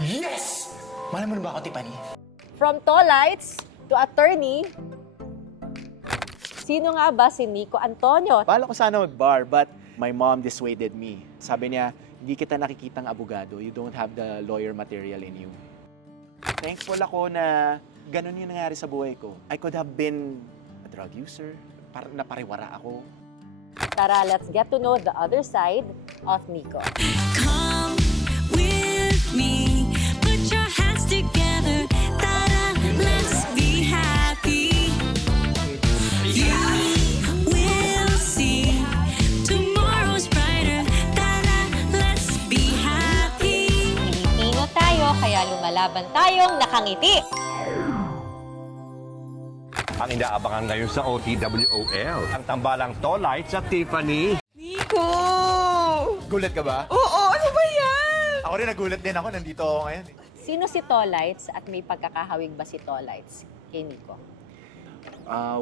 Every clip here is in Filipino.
Yes! Mahal mo na ba ako, Tiffany? From Tolites to attorney, sino nga ba si Nico Antonio? Bala ko sana mag-bar, but my mom dissuaded me. Sabi niya, hindi kita nakikitang abogado. You don't have the lawyer material in you. Thankful ako na ganun yung nangyari sa buhay ko. I could have been a drug user, napariwara ako. Tara, let's get to know the other side of Nico. Come with me, put your hands together, tara, let's be happy. You will see tomorrow's brighter, tara, let's be happy. Pilipino tayo, kaya lumalaban tayong nakangiti. Ang inaabangan ngayon sa OTWOL, ang tambalang Tolites at Tiffany. Nico! Gulat ka ba? Oo, ano ba yan? Ako rin nagulat din ako. Nandito ako ngayon. Sino si Tolites at may pagkakahawig ba si Tolites kay Nico?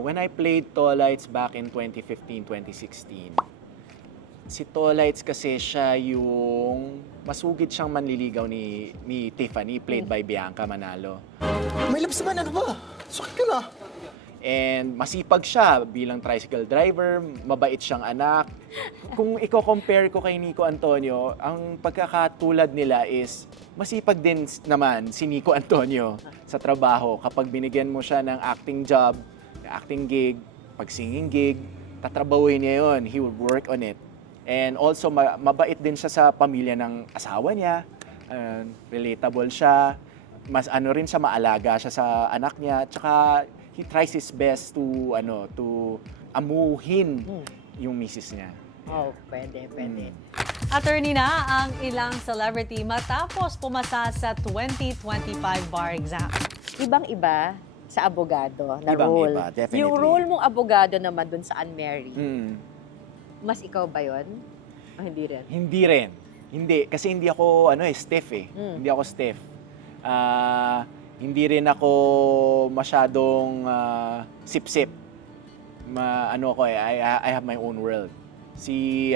When I played Tolites back in 2015-2016, si Tolites kasi siya yung masugid siyang manliligaw ni Tiffany, played by Bianca Manalo. May labs naman, ano ba? Sakit ka na. And masipag siya bilang tricycle driver, mabait siyang anak. Kung i-compare ko kay Nico Antonio, ang pagkakatulad nila is masipag din naman si Nico Antonio sa trabaho. Kapag binigyan mo siya ng acting job, acting gig, pag singing gig, tatrabahuhin niya yun. He will work on it. And also, mabait din siya sa pamilya ng asawa niya. Relatable siya. Mas ano rin siya, maalaga siya sa anak niya. Tsaka, he tries his best to amuhin yung misis niya. Oh, pwede. Attorney na ang ilang celebrity matapos pumasa sa 2025 bar exam. Ibang-iba sa abogado na role. Ibang-iba, definitely. Yung role mong abogado naman dun sa Unmarried, Mm. mas ikaw ba yun? O hindi rin? Hindi rin. Hindi. Kasi hindi ako, stiff eh. Hindi ako stiff. Hindi rin ako masyadong sip-sip. I have my own world. Si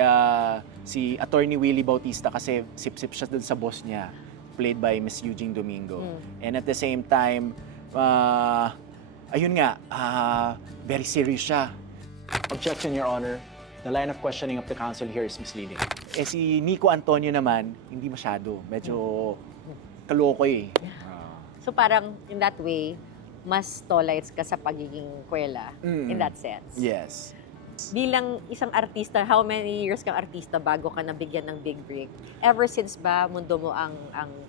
Attorney Willie Bautista kasi sip-sip siya dun sa boss niya, played by Miss Eugene Domingo. And at the same time, very serious siya. Objection, Your Honor. The line of questioning of the counsel here is misleading. Si Nico Antonio naman, hindi masyado. Medyo kaloko eh. So parang in that way, mas Tolites ka sa pagiging kwela in that sense. Yes. Bilang isang artista, how many years kang artista bago ka nabigyan ng big break? Ever since ba mundo mo ang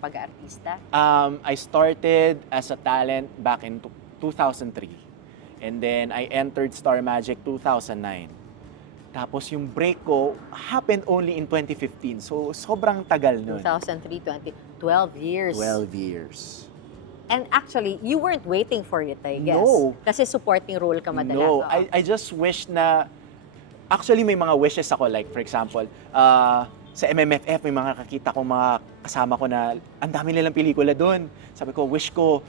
pag-aartista? I started as a talent back in 2003. And then I entered Star Magic 2009. Tapos yung break ko happened only in 2015. So sobrang tagal nun. 2003, 12 years. 12 years. And actually, you weren't waiting for it, I guess. No. Kasi supporting role ka madalas. No, I just wish na... Actually, may mga wishes ako. Like, for example, sa MMFF, may mga kakita kong mga kasama ko na ang dami nilang pelikula doon. Sabi ko, wish ko,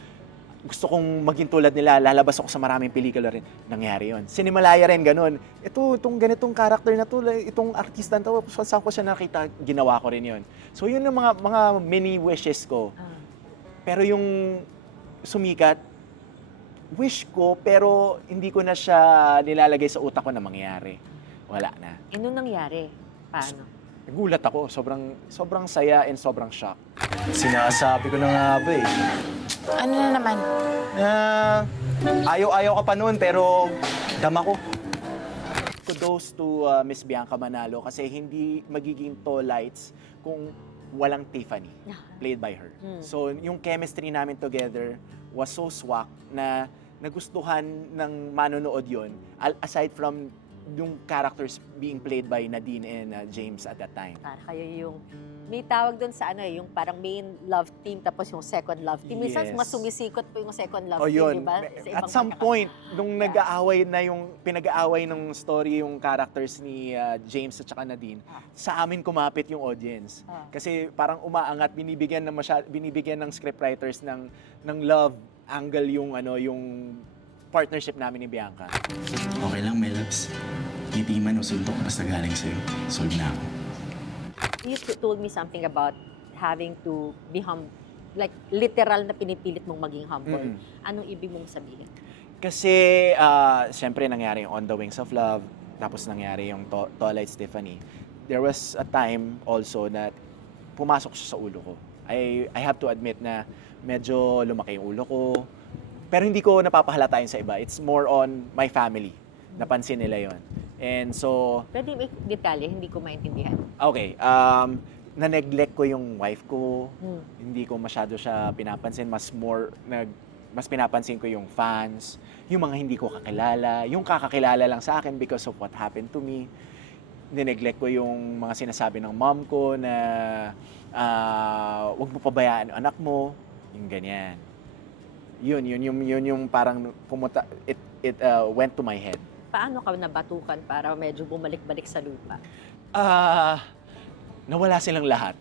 gusto kong maging tulad nila, lalabas ako sa maraming pelikula rin. Nangyari yun. Cinemalaya rin, ganun. Itong ganitong character na to, itong artista na to, saan ko siya nakita, ginawa ko rin yun. So, yun yung mga mini wishes ko. Pero yung sumikat, wish ko, pero hindi ko na siya nilalagay sa utak ko na mangyari. Wala na. Eh, nung nangyari, paano? Nagulat ako. Sobrang saya and sobrang shock. Sinasabi ko na nga ba eh. Ano na naman? Ayaw-ayaw ka pa noon, pero dama ko. Kudos to Miss Bianca Manalo kasi hindi magiging Tolites kung walang Tiffany, played by her. So, yung chemistry namin together was so swak na nagustuhan ng manonood yun, aside from yung characters being played by Nadine and James at that time. Para kayo yung, may tawag doon sa yung parang main love team tapos yung second love team. Minsan Yes. mas sumisikot po yung second love O team, yun, di ba? Sa at ibang some pagkakataon. point, nung nag-aaway na yung, pinag-aaway ng story yung characters ni James at saka Nadine, sa amin kumapit yung audience. Kasi parang umaangat, binibigyan ng scriptwriters ng love angle yung partnership namin ni Bianca. Okay lang, my loves. Ngiti man o suntok basta galing sa'yo. Solve na ako. You told me something about having to like literal na pinipilit mong maging humble. Mm. Anong ibig mong sabihin? Kasi, siyempre, nangyari yung On the Wings of Love, tapos nangyari yung Twilight Tiffany. There was a time also na pumasok siya sa ulo ko. I have to admit na medyo lumaki yung ulo ko, pero hindi ko napapahalata yun sa iba. It's more on my family. Napansin nila yon. And so, Pwede may detalye, hindi ko maintindihan. okay, na-neglect ko yung wife ko. Hmm. Hindi ko masyado siya pinapansin. Mas pinapansin ko yung fans, yung mga hindi ko kakilala, yung kakakilala lang sa akin because of what happened to me. Nineglect ko yung mga sinasabi ng mom ko na wag mo pabayaan ang anak mo, yung ganyan. Yun yung parang pumunta, it went to my head. Paano ka nabatukan para medyo bumalik-balik sa lupa? Nawala silang lahat.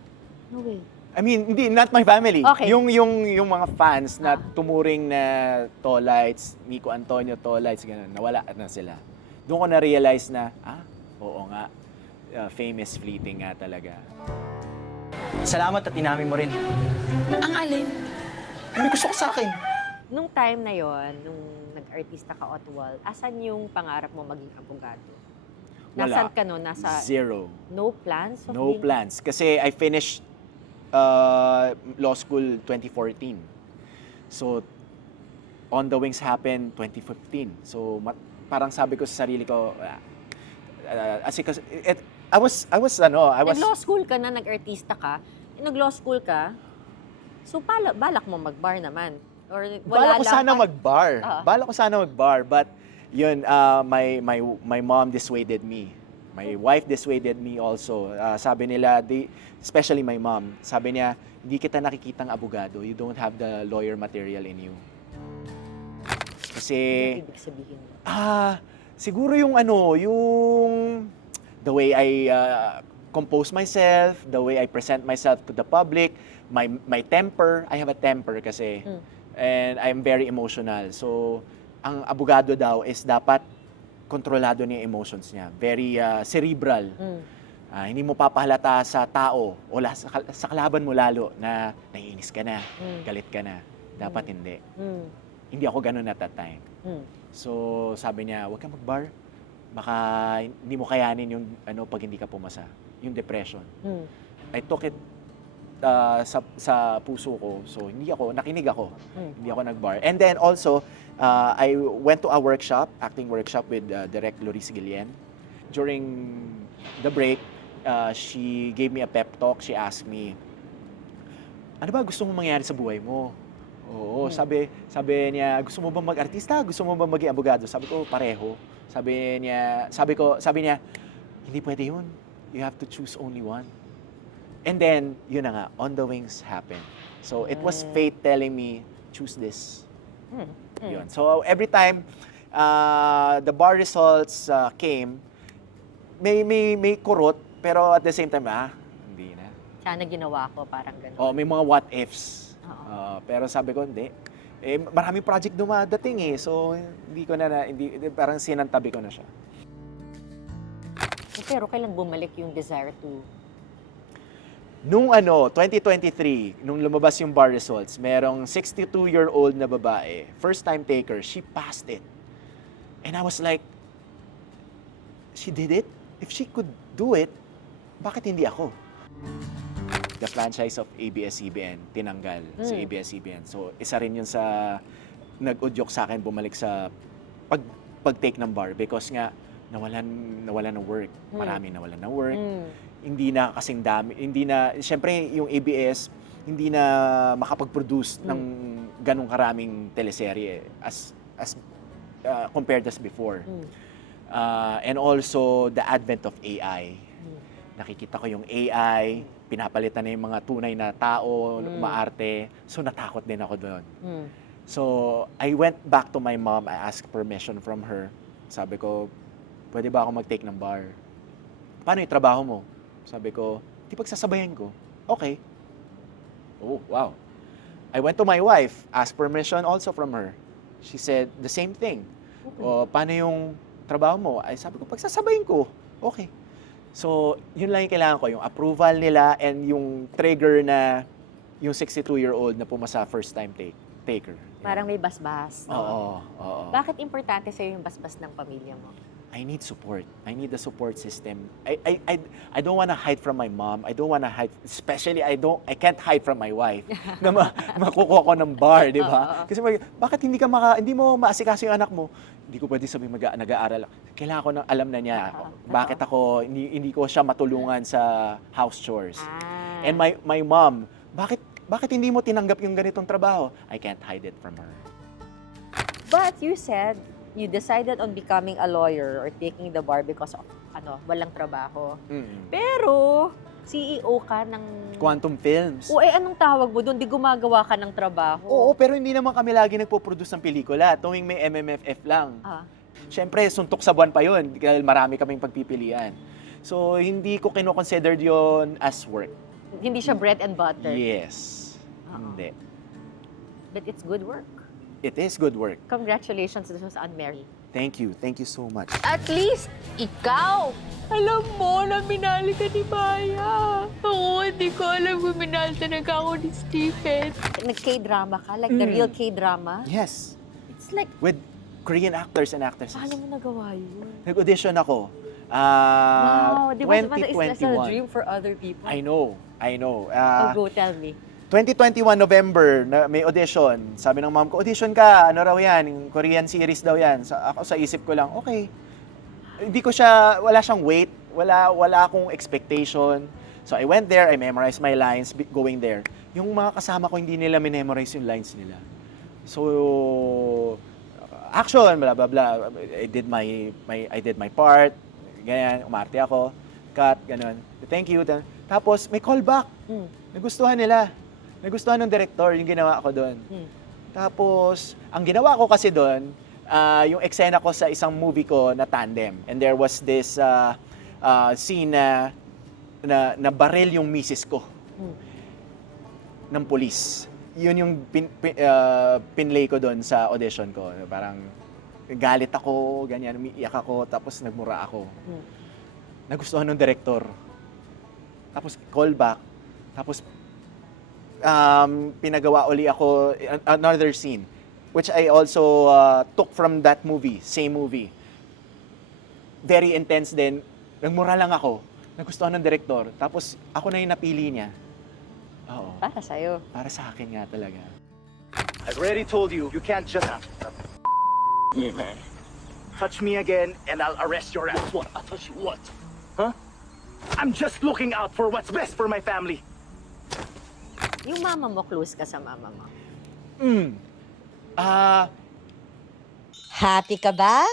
No way. I mean, hindi, not my family. Okay. Yung mga fans na tumuring na Tolites, Nico Antonio Tolites, ganun, nawala na sila. Doon ko na-realize na, oo nga, famous fleeting nga talaga. Salamat at inamin mo rin. Ang alin? May gusto ko sa akin. Nung time na yon, nung nag-artista ka, Otwal, asan yung pangarap mo maging abogado? Wala. Nasaan ka no? Zero. No plans of No being- plans. Kasi I finished law school 2014. So, On the Wings happened 2015. So, parang sabi ko sa sarili ko, Nag-law school ka na, nag-artista ka, nag-law school ka, so balak mo mag-bar naman? Or wala Bala ko lang sana pa- mag-bar. Oo. Bala ko sana mag-bar. But, yun, my mom dissuaded me. My wife dissuaded me also. Sabi nila, especially my mom, sabi niya, hindi kita nakikitang abogado. You don't have the lawyer material in you. Kasi, Ano ibig sabihin mo? siguro yung the way I compose myself, the way I present myself to the public, my temper, I have a temper kasi, and I'm very emotional. So, ang abogado daw is dapat kontrolado niya yung emotions niya. Very cerebral. Hindi mo papahalata sa tao o sa kalaban mo lalo na naiinis ka na, galit ka na. Dapat hindi. Hindi ako ganun at that time. So, sabi niya, huwag kang mag-bar. Baka hindi mo kayanin yung pag hindi ka pumasa. Yung depression. I took it sa puso ko. So, nakinig ako. Hindi ako nag-bar. And then also, I went to a workshop, acting workshop with Direct Loris Guillen. During the break, she gave me a pep talk. She asked me, ano ba gusto mong mangyari sa buhay mo? Oo, sabi niya, gusto mo ba mag-artista? Gusto mo ba maging abogado? Sabi ko, pareho. Sabi niya, hindi pwede yun. You have to choose only one. And then, yun na nga, On the Wings happened. So, it was fate telling me, choose this. Yun. So, every time the bar results came, may kurot, pero at the same time, hindi na. Sana ginawa ko, parang gano'n. Oh, may mga what ifs. Oo. Pero sabi ko, hindi. Maraming project dumadating eh. So, parang sinantabi ko na siya. Pero kailan bumalik yung desire to... Nung 2023, nung lumabas yung bar results, merong 62-year-old na babae, first-time taker, she passed it. And I was like, she did it? If she could do it, bakit hindi ako? The franchise of ABS-CBN, tinanggal sa ABS-CBN. So, isa rin yun sa nag-udyok sa akin bumalik sa pag-take ng bar because nga, nawalan ng work. Marami nawalan ng work. Hindi na kasing dami, siyempre yung ABS, hindi na makapag-produce ng ganong karaming teleserye as compared as before. And also, the advent of AI. Nakikita ko yung AI, pinapalitan na yung mga tunay na tao, umaarte. So, natakot din ako doon. So, I went back to my mom. I asked permission from her. Sabi ko, pwede ba ako mag-take ng bar? Paano yung trabaho mo? Sabi ko, di pagsasabayan ko. Okay. Oh, wow. I went to my wife, asked permission also from her. She said the same thing. O, paano yung trabaho mo? Ay, sabi ko, pagsasabayin ko. Okay. So, yun lang yung kailangan ko, yung approval nila and yung trigger na yung 62-year-old na pumasa first time taker. Parang may basbas. No? Oo. Bakit importante sa'yo yung basbas ng pamilya mo? I need support. I need the support system. I don't want to hide from my mom. I don't want to hide, especially I can't hide from my wife na makukuha ko ng bar, di ba? Kasi bakit hindi mo maasikaso yung anak mo? Hindi ko pwede sabihin nag-aaral. Kailangan ko nang alam na niya bakit ako hindi ko siya matulungan sa house chores. And my mom, bakit hindi mo tinanggap yung ganitong trabaho? I can't hide it from her. But you said you decided on becoming a lawyer or taking the bar because of walang trabaho. Pero CEO ka ng Quantum Films. anong tawag mo doon? Di gumagawa ka ng trabaho. Oo, pero hindi naman kami lagi nagpo-produce ng pelikula. Tuwing may MMFF lang. Siyempre, suntok sa buwan pa yun dahil marami kaming pagpipilian. So, hindi ko kino-considered yon as work. Hindi siya bread and butter. Yes. Hindi. But it's good work. It is good work. Congratulations to sa Mary. Thank you. Thank you so much. At least, ikaw, alam mo na minali ka ni Maya. Ako, hindi ko alam kung minali talaga ako ni Stephen. Nag-K-drama ka? Like the real K-drama? Yes. It's like, With Korean actors and actresses. paano mo nagawa yun? Nag-audition ako. Wow, di ba it's a 2021. dream for other people? I know. Go, tell me. 2021 November, na may audition. Sabi ng mom ko, audition ka. Ano raw yan? Yung Korean series daw yan. Ako sa isip ko lang, okay. Wala siyang weight. Wala akong expectation. So I went there, I memorized my lines going there. Yung mga kasama ko, hindi nila memorize yung lines nila. So, action, blah, blah, blah. I did my part. Ganyan, umarte ako. Cut, ganun. Thank you. Tapos, may callback. Nagustuhan nila. Nagustuhan ng director yung ginawa ko doon. Tapos, ang ginawa ko kasi doon, yung eksena ko sa isang movie ko na Tandem. And there was this scene na baril yung misis ko ng police. Yun yung pinlay ko doon sa audition ko. Parang galit ako, ganyan, umiiyak ako, tapos nagmura ako. Nagustuhan ng director. Tapos callback. Tapos pinagawa uli ako another scene, which I also took from that movie, same movie. Very intense din. Nagmura lang ako. Nagustuhan ng director. Tapos ako na yung napili niya. Oo. Para sa'yo. Para sa akin nga talaga. I've already told you, you can't just touch me again and I'll arrest your ass. What? I'll touch you what? Huh? I'm just looking out for what's best for my family. Yung mama mo, close ka sa mama mo. Happy ka ba?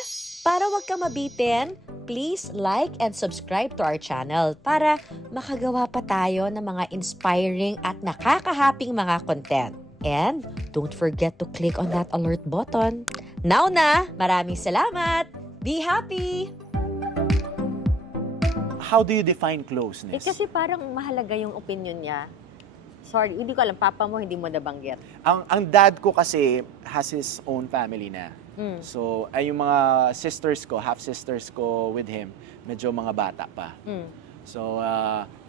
Para wag ka mabitin, please like and subscribe to our channel para makagawa pa tayo ng mga inspiring at nakakahaping mga content. And don't forget to click on that alert button. Now na, maraming salamat! Be happy! How do you define closeness? Kasi parang mahalaga yung opinion niya. Sorry, hindi ko alam. Papa mo, hindi mo nabanggit. Ang dad ko kasi has his own family na. So, ay yung mga sisters ko, half-sisters ko with him, medyo mga bata pa. So,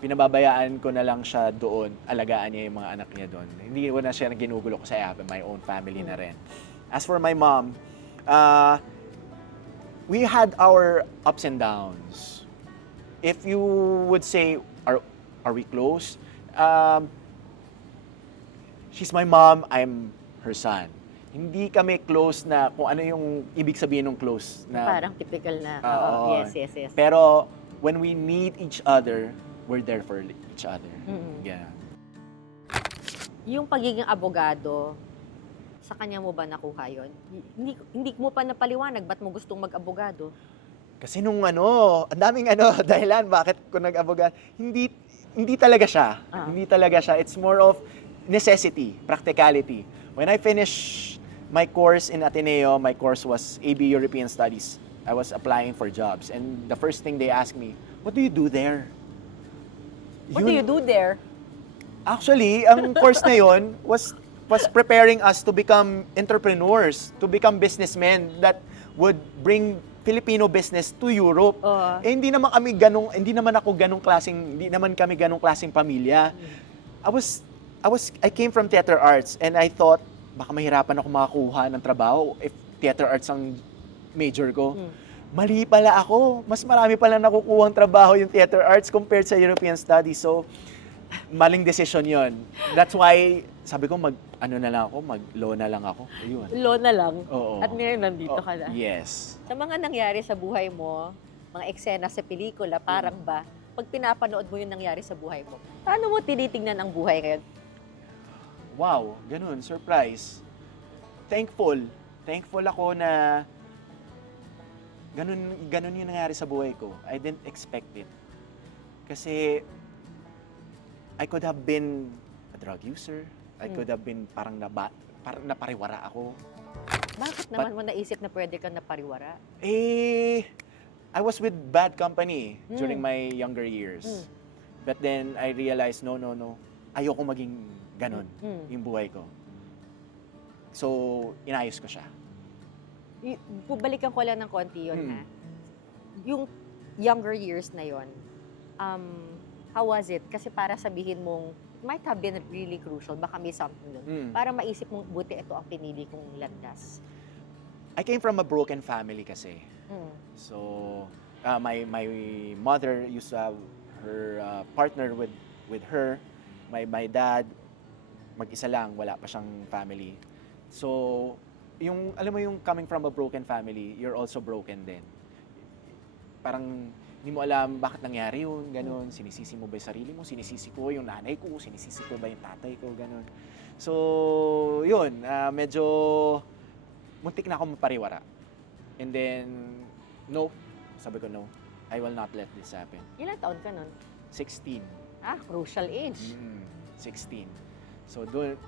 pinababayaan ko na lang siya doon, alagaan niya yung mga anak niya doon. Hindi ko na siya ginugulo kasi I have my own family na rin. As for my mom, we had our ups and downs. If you would say, are we close? She's my mom, I'm her son. Hindi kami close na kung ano yung ibig sabihin ng close. Na, Parang typical na. Yes. Pero when we need each other, we're there for each other. Yeah. Yung pagiging abogado, sa kanya mo ba nakuha yun? Hindi mo pa napaliwanag, ba't mo gustong mag-abogado? Kasi nung ang daming dahilan bakit ko nag-abogado. Hindi talaga siya. Hindi talaga siya. It's more of necessity, practicality. When I finished my course in Ateneo, my course was AB European Studies. I was applying for jobs. And the first thing they asked me, what do you do there? What do you do there? Actually, ang course na yon was preparing us to become entrepreneurs, to become businessmen that would bring Filipino business to Europe. Hindi naman kami ganong klaseng pamilya. I was I came from theater arts and I thought baka mahirapan ako makakuha ng trabaho if theater arts ang major ko. Mali pala ako. Mas marami pala nakukuhang trabaho yung theater arts compared sa European studies. So, maling decision yon. That's why, sabi ko, mag-law na lang ako. Ayun. Law na lang. Oo. At ngayon nandito ka na. Yes. Sa mga nangyari sa buhay mo, mga eksena sa pelikula, parang ba, pag pinapanood mo yung nangyari sa buhay mo, paano mo tinitingnan ang buhay ngayon? Wow, ganun, surprise. Thankful. Thankful ako na ganun yung nangyari sa buhay ko. I didn't expect it. Kasi I could have been a drug user. I could have been parang napariwara ako. Bakit naman mo naisip na pwede kang napariwara? I was with bad company during my younger years. But then I realized, no. Ayoko maging ganon yung buhay ko. So, inayos ko siya. Balikan ko lang ng konti yun, ha? Yung younger years na yon, how was it? Kasi para sabihin mong, it might have been really crucial, baka may something doon. Para maisip mong, buti ito ang pinili kong landas. I came from a broken family kasi. So, my mother used to have her partner with her. My dad, mag-isa lang, wala pa siyang family. So, alam mo yung coming from a broken family, you're also broken din. Parang hindi mo alam bakit nangyari yun, ganun. Sinisisi mo ba yung sarili mo? Sinisisi ko yung nanay ko? Sinisisi ko ba yung tatay ko? Ganun. So, yun, medyo muntik na ako mapariwara. And then, no. Sabi ko, no. I will not let this happen. Ilang taon ka nun? 16. Crucial age. 16. So, doon,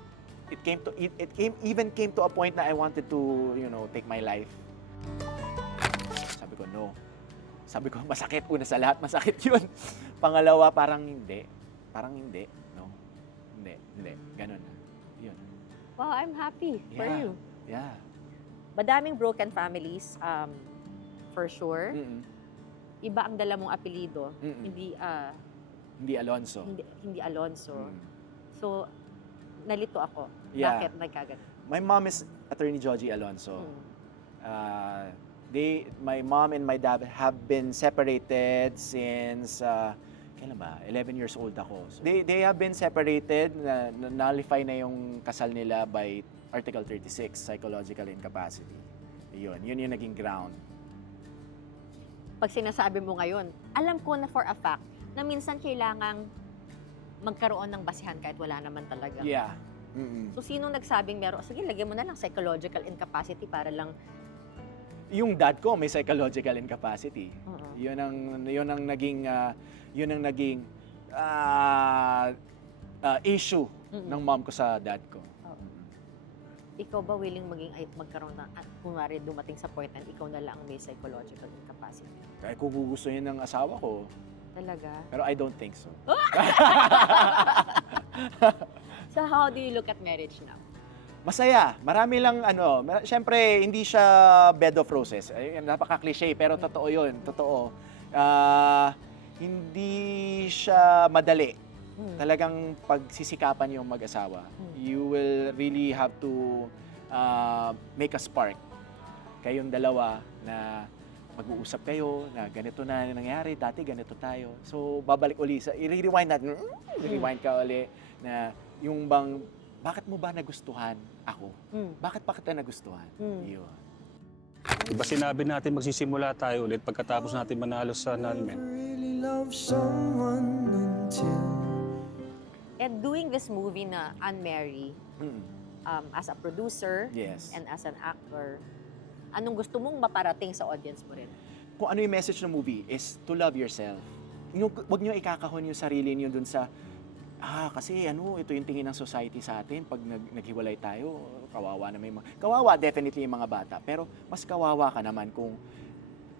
it even came to a point na I wanted to, take my life. Sabi ko, no. Sabi ko, masakit. Una sa lahat, masakit yun. Pangalawa, parang hindi. No. Hindi. Ganun. Yun. Wow, I'm happy for you. Yeah. Madaming broken families, for sure. Iba ang dala mong apelido. Hindi Alonso. Hindi Alonso. So, nalito ako. Yeah. Bakit nagkagat? My mom is Attorney Joji Alonso. My mom and my dad have been separated since, kailan ba? 11 years old ako. So, they have been separated, nullify na yung kasal nila by Article 36, psychological incapacity. Yun yung naging ground. Pag sinasabi mo ngayon, alam ko na for a fact na minsan kailangang magkaroon ng basihan kahit wala naman talaga. Yeah. So, sinong nagsabing meron? Sige, lagyan mo na lang psychological incapacity para lang... Yung dad ko may psychological incapacity. Yun ang naging issue ng mom ko sa dad ko. Ikaw ba willing magkaroon ng, kunwari dumating sa point na ikaw na lang may psychological incapacity? Kaya kung gugustuhin ng asawa ko. Talaga? Pero I don't think so. So how do you look at marriage now? Masaya. Marami lang syempre hindi siya bed of roses. Napaka-cliche pero totoo 'yun, totoo. Hindi siya madali. Talagang pagsisikapan yung mag-asawa. You will really have to make a spark. Kayong dalawa na mag-uusap kayo na ganito na nangyari, dati ganito tayo. So babalik uli i-rewind natin. I-rewind ka uli na yung bang bakit mo ba nagustuhan ako? Bakit pa kita nagustuhan? Yun. Diba sinabi natin magsisimula tayo ulit pagkatapos natin manalo sa annulment? And doing this movie na Unmarry, as a producer Yes. and as an actor, anong gusto mong maparating sa audience mo rin? Kung ano yung message ng movie is to love yourself. Huwag niyo ikakahon yung sarili niyo dun sa kasi ito yung tingin ng society sa atin pag naghiwalay tayo, kawawa na kawawa definitely yung mga bata, pero mas kawawa ka naman kung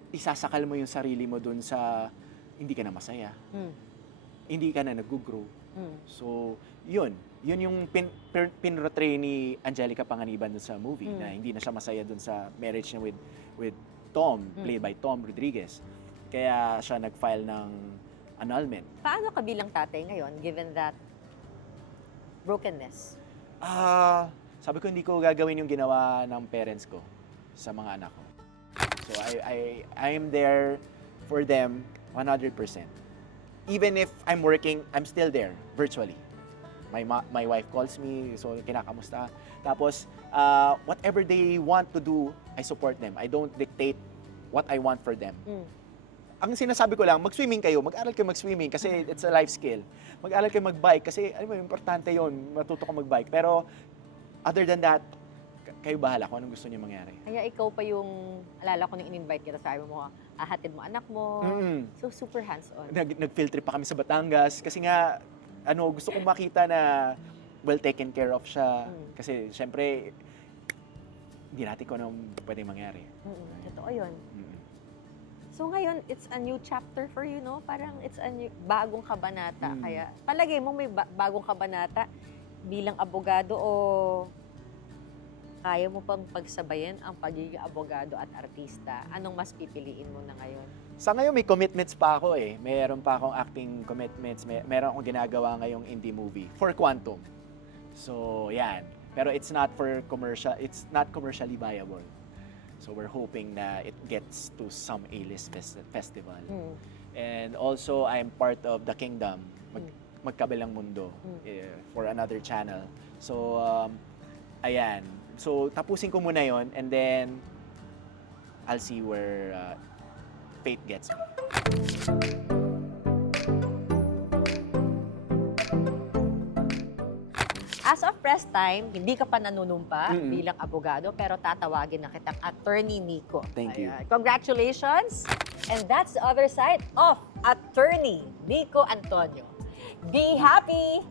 isasakal mo yung sarili mo dun sa hindi ka na masaya. Hindi ka na nag-grow. So, yun yung pinrotray ni Angelica Panganiban dun sa movie na hindi na siya masaya dun sa marriage niya with Tom, played by Tom Rodriguez. Kaya siya nag-file ng annulment. Paano ka bilang tatay ngayon, given that brokenness? Sabi ko, hindi ko gagawin yung ginawa ng parents ko sa mga anak ko. So, I am there for them 100%. Even if I'm working, I'm still there, virtually. My wife calls me, so kinakamusta. Tapos, whatever they want to do, I support them. I don't dictate what I want for them. Ang sinasabi ko lang, mag-swimming kayo, mag-aral kayo mag-swimming kasi it's a life skill. Mag-aral kayo mag-bike kasi, alam mo, importante yun, matuto ka mag-bike. Pero, other than that, kayo bahala kung anong gusto niyo mangyari. Kaya ikaw pa yung, alala ko nung in-invite kita, sabi mo, ahatid mo anak mo. So, super hands-on. Nag-field trip pa kami sa Batangas kasi nga, gusto kong makita na well taken care of siya. Kasi, syempre, hindi natin kung anong pwedeng mangyari. Totoo yun. So ngayon, it's a new chapter for you, no? Parang it's a new, bagong kabanata. Kaya, palagay mo may bagong kabanata bilang abogado o kaya mo pang pagsabayan ang pagiging abogado at artista? Anong mas pipiliin mo na ngayon? Sa ngayon, may commitments pa ako eh. Meron pa akong acting commitments. Meron akong ginagawa ngayong indie movie for Quantum. So, yan. Pero it's not for commercial, it's not commercially viable. So we're hoping na it gets to some A-list festival. And also, I'm part of The Kingdom, Magkabilang Mundo, for another channel. So, ayan. So, tapusin ko muna yon and then I'll see where fate gets me. As of press time, hindi ka pa nanunumpa bilang abogado, pero tatawagin na kitang Attorney Nico. Thank you. Congratulations! And that's the other side of Attorney Nico Antonio. Be happy!